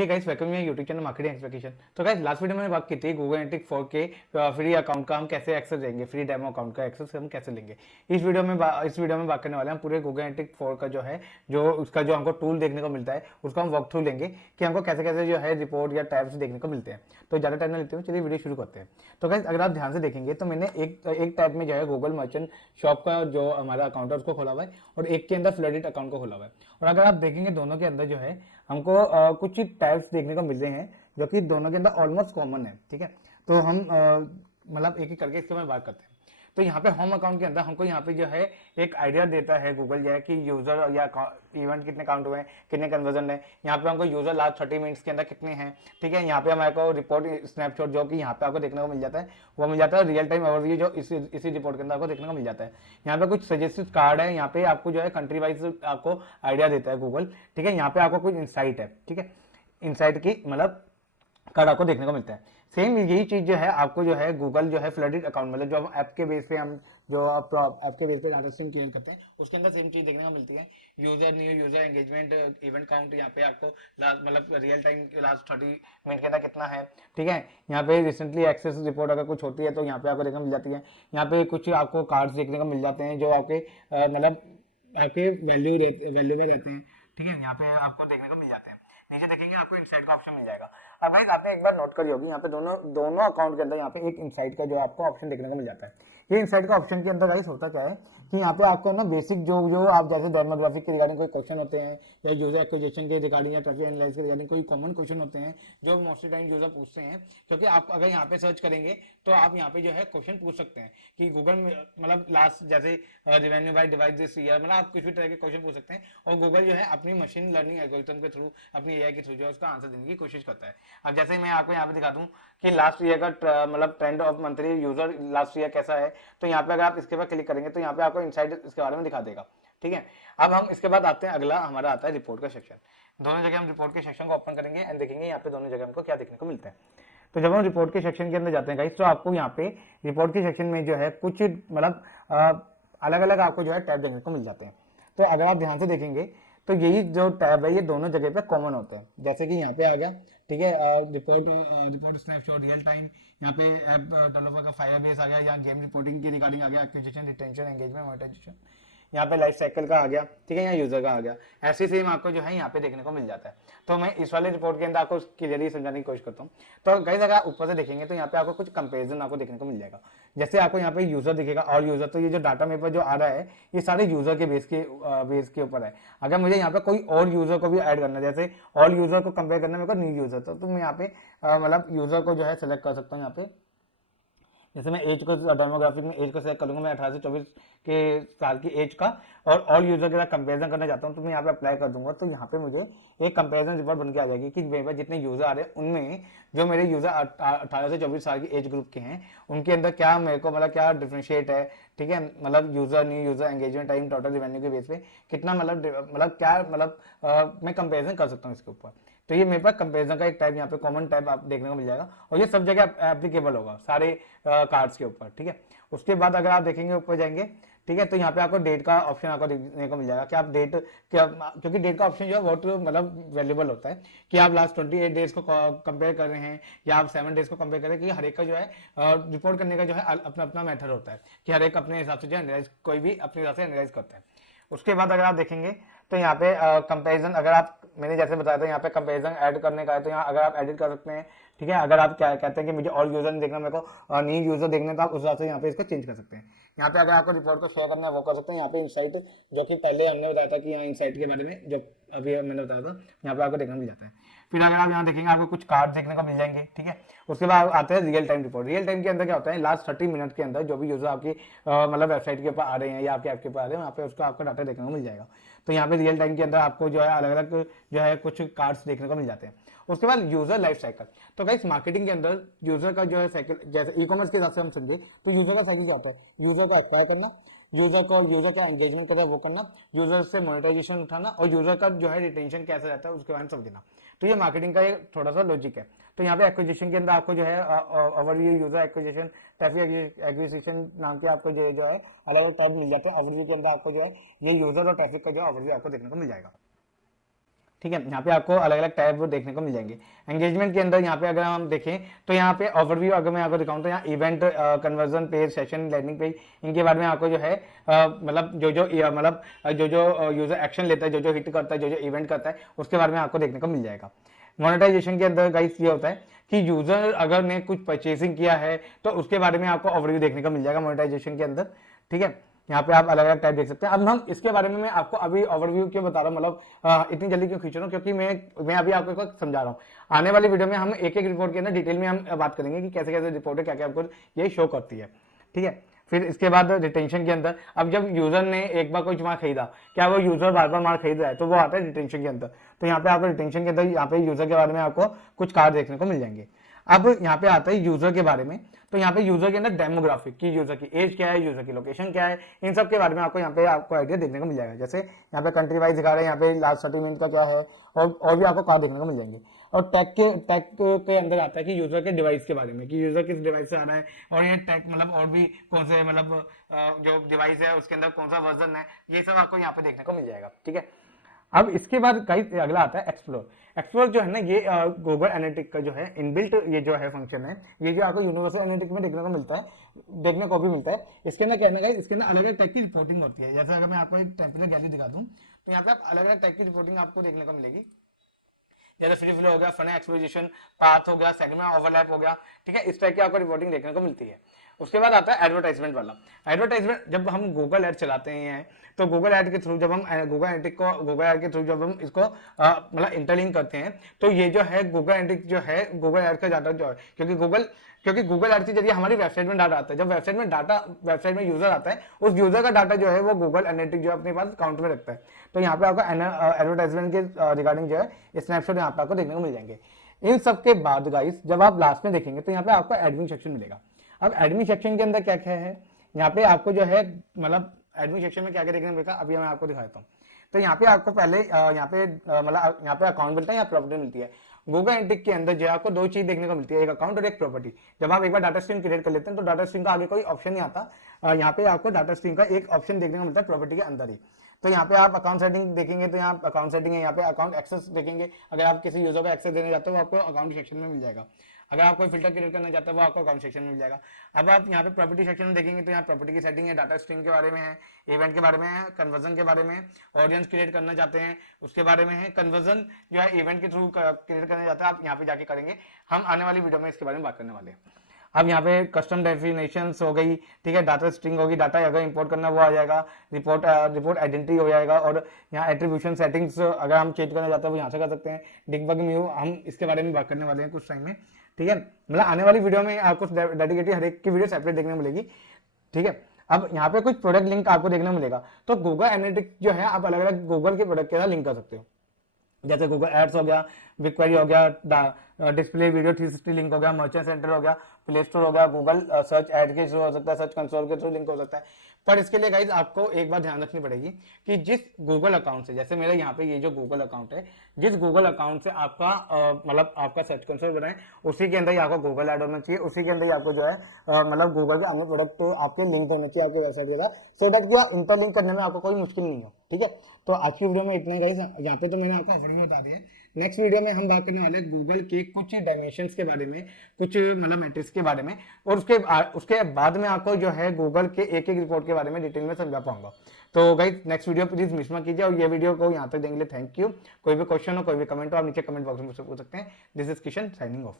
Hey guys, welcome मेरे YouTube channel marketing expectation. तो guys, last video में मैंने बात की थी गूगल एनालिटिक्स 4 के फ्री अकाउंट का हम कैसे एक्सेस देंगे, फ्री डेमो अकाउंट का एक्सेस हम कैसे लेंगे। इस वीडियो में बात करने वाले हैं हम पूरे गूगल एनालिटिक्स 4 का जो है, जो उसका जो हमको टूल देखने को मिलता है उसका हम वॉक थ्रू लेंगे कि हमको कैसे कैसे जो है रिपोर्ट या टैब्स देखने को मिलते हैं। तो ज़्यादा टाइम ना लेते हुए चलिए वीडियो शुरू करते हैं। तो गाइस, अगर आप ध्यान से देखेंगे तो मैंने एक टैब में जो है गूगल मर्चेंट शॉप का जो हमारा अकाउंट है उसको खोला हुआ है और एक के अंदर फ्लडेड अकाउंट को खोला हुआ है। और अगर आप देखेंगे दोनों के अंदर जो है हमको कुछ टैब्स देखने को मिलते हैं जो कि दोनों के अंदर ऑलमोस्ट कॉमन है। ठीक है, तो हम मतलब एक एक करके इसके बारे में बात करते हैं। तो यहाँ पे होम अकाउंट के अंदर हमको यहाँ पे जो है एक आइडिया देता है गूगल जो है कि यूजर या इवेंट कितने काउंट हुए हैं, कितने कन्वर्जन है। यहाँ पे हमको यूजर लास्ट 30 मिनट्स के अंदर कितने हैं। ठीक है, यहाँ पे हमारे को रिपोर्ट स्नैपशॉट जो कि यहाँ पे आपको देखने को मिल जाता है वो मिल जाता है। रियल टाइम ओवरव्यू जो इसी रिपोर्ट के अंदर आपको देखने को मिल जाता है। यहाँ पे कुछ सजेस्टेड कार्ड है, यहाँ पे आपको जो है कंट्री वाइज आपको आइडिया देता है गूगल। ठीक है, यहाँ पे आपको कुछ इंसाइट है। ठीक है, इंसाइट की मतलब कार्ड आपको देखने को मिलता है। सेम यही चीज जो है आपको जो है गूगल जो है फ्लडेड अकाउंट मतलब जो ऐप के बेस पे हम जो ऐप के बेस पे डाटा स्ट्रीम क्लियर करते हैं उसके अंदर सेम चीज देखने को मिलती है। User new user engagement event count यहाँ पे आपको लास्ट मतलब रियल टाइम लास्ट 30 मिनट के अंदर कितना है। ठीक है, यहाँ पे रिसेंटली एक्सेस रिपोर्ट अगर कुछ होती है तो यहाँ पे आपको देखने को मिल जाती है। यहाँ पे कुछ आपको कार्ड्स देखने को मिल जाते हैं जो आपके मतलब आपके वैल्यूबल रहते हैं। ठीक है, यहाँ पे आपको देखने को मिल जाते हैं। नीचे देखेंगे आपको इनसाइड का ऑप्शन मिल जाएगा। अब गाइस, आपने एक बार नोट करी होगी यहाँ पे दोनों दोनों अकाउंट के अंदर यहाँ पे एक इनसाइड का जो आपको ऑप्शन देखने को मिल जाता है। ये इनसाइड का ऑप्शन के अंदर गाइस होता क्या है कि यहाँ पे आपको ना बेसिक जो जो आप जैसे डेमोग्राफिक के रिगार्डिंग कोई क्वेश्चन होते हैं या यूजर एक्विजिशन के रिगार्डिंग या ट्रैफिक एनालिसिस के रिगार्डिंग कोई कॉमन क्वेश्चन होते हैं जो मोस्टली टाइम यूजर पूछते हैं। क्योंकि आप अगर यहाँ पे सर्च करेंगे तो आप यहाँ पे जो है क्वेश्चन पूछ सकते हैं कि गूगल मतलब लास्ट जैसे revenue by divide this year, मतलब आप कुछ भी तरह के क्वेश्चन पूछ सकते हैं और गूगल जो है अपनी मशीन लर्निंग एल्गोरिथम के थ्रू अपनी एआई के थ्रू जो है उसका आंसर देने की कोशिश करता है। अब जैसे मैं आपको यहाँ पे दिखा दूं कि लास्ट ईयर का मतलब trend of monthly user last year कैसा है, तो यहाँ पे अगर आप इसके बाद क्लिक करेंगे तो यहाँ पे आपको इनसाइड इसके बारे में दिखा देगा। ठीक है, अब हम इसके बाद आते हैं, अगला हमारा आता है रिपोर्ट का सेक्शन। दोनों जगह हम रिपोर्ट के सेक्शन को ओपन करेंगे एंड देखेंगे यहाँ पे दोनों जगह हमको क्या देखने को मिलता है। तो जब हम रिपोर्ट के सेक्शन के अंदर जाते हैं गाइस तो आपको यहाँ पे रिपोर्ट के सेक्शन में जो है कुछ मतलब अलग अलग आपको जो है टैब देखने को मिल जाते हैं। तो अगर आप ध्यान से देखेंगे तो यही जो टैब है ये दोनों जगह पे कॉमन होते हैं। जैसे कि यहाँ पे आ गया, ठीक है, रिपोर्ट स्नैपशॉट रियल टाइम, यहाँ पे ऐप डेवलपर का फायरबेस आ गया, यहाँ गेम रिपोर्टिंग की रिगार्डिंग आ गया, एक्विजिशन रिटेंशन एंगेजमेंट मोनेटाइजेशन, यहाँ पे लाइफ साइकिल का आ गया। ठीक है, यहाँ यूजर का आ गया। ऐसे सेम आपको जो है यहाँ पे देखने को मिल जाता है। तो मैं इस वाले रिपोर्ट के अंदर आपको क्लियरली समझाने की कोशिश करता हूँ। तो गाइस, अगर आप ऊपर से देखेंगे तो यहाँ पे आपको कुछ कंपेरिजन आपको देखने को मिल जाएगा। जैसे आपको यहाँ पे यूजर दिखेगा और यूजर, तो ये जो डाटा मेरे पास जो आ रहा है ये सारे यूजर के बेस के ऊपर है। अगर मुझे यहाँ पे कोई और यूजर को भी ऐड करना है, जैसे ऑल यूजर को कंपेयर करना है मेरे को न्यू यूजर, तो मैं यहाँ पे मतलब यूजर को जो है सेलेक्ट कर सकता हूँ। यहाँ पे जैसे मैं एज को डेमोग्राफिक में एज को सेलेक्ट करूंगा, मैं 18 से 24 के साल की एज का, और ऑल यूजर के साथ कंपेरिजन करना चाहता हूँ तो मैं यहाँ पे अप्लाई कर दूंगा। तो यहाँ पे मुझे एक कंपेरिजन रिपोर्ट बन के आ जाएगी कि मेरे पास जितने यूजर आ रहे हैं उनमें जो मेरे यूजर 18 से 24 साल की एज ग्रुप के हैं उनके अंदर क्या मेरे को मतलब क्या डिफ्रेंशिएट है। ठीक है, मतलब user new user engagement time total revenue के बेस पे कितना मतलब क्या मतलब मैं कंपेरिजन कर सकता हूँ इसके ऊपर। तो ये मेरे पास कंपेरिजन का एक टाइप यहाँ पे कॉमन टाइप आप देखने को मिल जाएगा और ये सब जगह एप्लीकेबल होगा सारे कार्ड्स के ऊपर। ठीक है, उसके बाद अगर आप देखेंगे ऊपर जाएंगे, ठीक है, तो यहाँ पे आपको डेट का ऑप्शन आपको देखने को मिल जाएगा कि आप डेट क्या, क्योंकि डेट का ऑप्शन जो है बहुत मतलब वैल्यूबल होता है कि आप लास्ट 28 डेज को कंपेयर कर रहे हैं या आप 7 डेज को कंपेयर कर रहे हैं, कि हर एक का जो है रिपोर्ट करने का जो है अपना अपना मेथड होता है कि हर एक अपने हिसाब से जो एनालाइज, कोई भी अपने हिसाब से एनालाइज करता है। उसके बाद अगर आप देखेंगे तो यहाँ पे कंपैरिजन, अगर आप मैंने जैसे बताया था यहाँ पे कंपैरिजन ऐड करने का है तो यहाँ अगर आप एडिट कर सकते हैं। ठीक है, अगर आप क्या कहते हैं कि मुझे ऑल यूजर नहीं देखना, मेरे को न्यू यूजर देखना, तो आप उस हिसाब से यहाँ पे इसको चेंज कर सकते हैं। यहाँ पे अगर आपको रिपोर्ट को शेयर करना है वो कर सकते हैं। यहाँ पे इनसाइट, जो कि पहले हमने बताया था कि यहाँ इनसाइट के बारे में जो अभी मैंने बताया था, यहाँ पे आपको देखने मिल जाता है। फिर अगर आप यहाँ देखेंगे आपको कुछ कार्ड देखने को मिल जाएंगे। ठीक है, उसके बाद आते हैं real time report. Real time के अंदर क्या होता है, लास्ट 30 मिनट के अंदर जो भी यूजर आपकी मतलब वेबसाइट के ऊपर आ रहे हैं या आपके ऐप के ऊपर आ रहे हैं वहाँ पे उसका आपका डाटा देखने को मिल जाएगा। तो यहाँ पे रियल टाइम के अंदर आपको जो है अलग अलग जो है कुछ कार्ड्स देखने को मिल जाते हैं। उसके बाद यूजर लाइफ साइकिल। तो गाइस, मार्केटिंग के अंदर यूजर का जो है साइकिल, जैसे ई कॉमर्स के हिसाब से हम समझे तो यूजर का साइकिल क्या होता है, यूजर को एक्वायर करना, यूजर का एंगेजमेंट करना वो करना, यूजर से मोनेटाइजेशन उठाना और यूजर का जो है रिटेंशन कैसे रहता है उसके बारे में समझना। तो ये मार्केटिंग का एक थोड़ा सा लॉजिक है। तो यहाँ पे एक्विजिशन के अंदर आपको जो है overview, user acquisition, traffic acquisition नाम के आपको जो है अलग अलग टैब मिल जाते हैं। ओवरव्यू के अंदर आपको जो है ये यूजर और ट्रैफिक का जो ओवरव्यू आपको देखने को मिल जाएगा। ठीक है। यहाँ पे आपको अलग अलग टैब देखने को मिल जाएंगे। एंगेजमेंट के अंदर यहाँ पे अगर हम देखें तो यहाँ पे ओवरव्यू अगर मैं आपको दिखाऊं तो यहाँ event, conversion page, session, landing page, इनके बारे में आपको जो है मतलब जो यूजर एक्शन लेता है, जो हिट करता है, जो इवेंट करता है, उसके बारे में आपको देखने को मिल जाएगा। मोनेटाइजेशन के अंदर गाइस ये होता है कि यूजर अगर ने कुछ परचेसिंग किया है तो उसके बारे में आपको ओवरव्यू देखने को मिल जाएगा मोनेटाइजेशन के अंदर। ठीक है, यहाँ पे आप अलग अलग टाइप देख सकते हैं। अब हम इसके बारे में मैं आपको अभी ओवरव्यू क्यों बता रहा हूँ, मतलब इतनी जल्दी क्यों खींच रहा हूँ, क्योंकि मैं अभी आपको समझा रहा हूँ। आने वाली वीडियो में हम एक एक रिपोर्ट के अंदर डिटेल में हम बात करेंगे कि कैसे कैसे रिपोर्ट है, क्या क्या आपको ये शो करती है। ठीक है, फिर इसके बाद रिटेंशन के अंदर, अब जब यूजर ने एक बार कोई माल खरीदा, क्या वो यूजर बार बार माल खरीद रहा है, तो वो आता है रिटेंशन के अंदर। तो यहाँ पे आपको रिटेंशन के अंदर यहाँ पे यूजर के बारे में आपको कुछ कार्ड देखने को मिल जाएंगे। अब यहाँ पे आता है यूजर के बारे में, तो यहाँ पे यूजर के अंदर डेमोग्राफिक की, यूजर की एज क्या है, यूजर की लोकेशन क्या है, इन सब के बारे में आपको यहाँ पे आपको आइडिया देखने को मिल जाएगा। जैसे यहाँ पे कंट्री वाइज दिखा रहे हैं, यहाँ पे लास्ट सेटलमेंट का क्या है, और भी आपको कार्ड देखने को मिल जाएंगे। और टैग के अंदर आता है कि यूजर के डिवाइस के बारे में, कि यूजर किस डिवाइस से आ रहा है, और ये टैग मतलब और भी कौन से मतलब जो डिवाइस है उसके अंदर कौन सा वर्जन है, ये सब आपको यहाँ पे देखने को मिल जाएगा। ठीक है, अब इसके बाद गाइस अगला आता है एक्सप्लोर। एक्सप्लोर जो है ना, ये गूगल एनालिटिक का जो है इनबिल्ट ये जो है फंक्शन है, ये जो आपको यूनिवर्सल एनालिटिक में देखने को मिलता है, देखने को भी मिलता है। इसके अंदर क्या है गाइस, इसके अंदर अलग अलग टाइप की रिपोर्टिंग होती है। जैसे अगर मैं आपको एक टेम्पलेट गैलरी दिखा दूं तो यहाँ पे आप अलग अलग टाइप की रिपोर्टिंग आपको देखने को मिलेगी। जैसे फ्री फ्लो हो गया, फन एक्सपोजिशन, पाथ हो गया, सेगमेंट ओवरलैप हो गया। ठीक है, इस टाइप की आपको रिपोर्टिंग देखने को मिलती है। उसके बाद आता है एडवर्टाइजमेंट वाला। एडवर्टाइजमेंट जब हम गूगल ऐड चलाते हैं तो गूगल ऐड के थ्रू जब हम गूगल ऐड के थ्रू जब हम इसको मतलब इंटरलिंक करते हैं तो ये जो है गूगल एनालिटिक्स जो है, गूगल ऐड का डाटा जो है, क्योंकि गूगल ऐड के जरिए हमारी वेबसाइट में डाटा आता है। जब वेबसाइट में यूजर आता है, उस यूजर का डाटा जो है वो गूगल एनालिटिक्स जो अपने पास अकाउंट में रखता है। तो यहाँ पे आपको एडवर्टाइजमेंट के रिगार्डिंग जो है स्नैपशॉट यहाँ पे आपको देखने को मिल जाएंगे। इन सब के बाद गाइस जब आप लास्ट में देखेंगे तो यहाँ पे आपको एडमिन सेक्शन मिलेगा। अब एडमिन सेक्शन के अंदर क्या क्या है, यहाँ पे आपको जो है मतलब एडमिन सेक्शन में क्या क्या देखने को मिलेगा, अभी मैं आपको दिखाता हूँ। तो यहाँ पे आपको पहले यहाँ पे मतलब यहाँ पे अकाउंट मिलता है या प्रॉपर्टी मिलती है। गूगल एनालिटिक्स के अंदर जो आपको दो चीज देखने को मिलती है, एक अकाउंट और एक प्रॉपर्टी। जब आप एक बार डाटा स्ट्रीम क्रिएट कर लेते हैं तो डाटा स्ट्रीम का आगे कोई ऑप्शन नहीं आता, यहाँ पे आपको डाटा स्ट्रीम का एक ऑप्शन देखने को मिलता है प्रॉपर्टी के अंदर ही। तो यहाँ पे आप अकाउंट सेटिंग देखेंगे तो यहाँ अकाउंट सेटिंग है, यहाँ पे अकाउंट एक्सेस देखेंगे, अगर आप किसी यूजर को एक्सेस देने जाते हो वो आपको अकाउंट सेक्शन में मिल जाएगा। अगर आप कोई फिल्टर क्रिएट करना चाहते हो वो आपको अकाउंट सेक्शन में मिल जाएगा। अब आप यहाँ पे प्रॉपर्टी सेक्शन में देखेंगे तो यहाँ प्रॉपर्टी की सेटिंग है, डाटा स्ट्रिंग के बारे में है, इवेंट के बारे में है, कन्वर्जन के बारे में है, ऑडियंस क्रिएट करना चाहते हैं उसके बारे में है, कन्वर्जन जो है इवेंट के थ्रू क्रिएट करना चाहते हैं आप यहाँ पे जाके करेंगे। हम आने वाली वीडियो में इसके बारे में बात करने वाले हैं। अब यहाँ पे कस्टम डेफिनेशंस हो गई, ठीक है, डाटा स्ट्रिंग होगी, डाटा अगर इंपोर्ट करना वो आ जाएगा, रिपोर्ट आइडेंटिटी हो जाएगा, और यहाँ एट्रीब्यूशन सेटिंग्स अगर हम चेंज करना चाहते हैं वो यहाँ से कर सकते हैं। डिबग न्यू हम इसके बारे में बात करने वाले हैं कुछ टाइम में। ठीक है, मतलब आने वाली वीडियो में आपको डेडिकेटेड हर एक की वीडियो सेपरेट देखने मिलेगी। ठीक है, अब यहाँ पे कुछ प्रोडक्ट लिंक आपको देखने मिलेगा। तो गूगल एनालिटिक्स जो है आप अलग अलग गूगल के प्रोडक्ट के साथ लिंक कर सकते हो। जैसे गूगल एड्स हो गया, बिगक्वेरी हो गया, डिस्प्ले वीडियो 360 लिंक हो गया, मर्चेंट सेंटर हो गया, प्ले स्टोर हो गया, गूगल सर्च एड के थ्रू हो सकता है, सर्च कंसोल के थ्रू लिंक हो सकता है। पर इसके लिए गाइज आपको एक बात ध्यान रखनी पड़ेगी कि जिस गूगल अकाउंट से, जैसे मेरा यहाँ पे ये जो गूगल अकाउंट है, जिस गूगल अकाउंट से आपका मतलब आपका सर्च कंसोल बनाए उसी के अंदर ही आपका गूगल ऐड होना चाहिए, उसी के अंदर ही आपको जो है मतलब गूगल के अन्य प्रोडक्ट आपके लिंक होने चाहिए आपके वेबसाइट के साथ, सो दैट कि इंटरलिंक करने में आपको कोई मुश्किल नहीं हो। ठीक है, तो आज की वीडियो में इतना गाइज, यहाँ पे तो मैंने आपको ओवरव्यू बता दिया। नेक्स्ट वीडियो में हम बात करने वाले गूगल के कुछ डायमेंशंस के बारे में, कुछ मतलब मैट्रिक्स के बारे में, और उसके बाद में आपको जो है गूगल के एक एक रिपोर्ट के बारे में डिटेल में समझा पाऊंगा। तो guys next video please miss मत कीजिए, और ये वीडियो को यहाँ तक देंगे थैंक यू। कोई भी क्वेश्चन हो, कोई भी कमेंट हो, आप नीचे कमेंट बॉक्स में पूछ सकते हैं। This is Kishan signing off.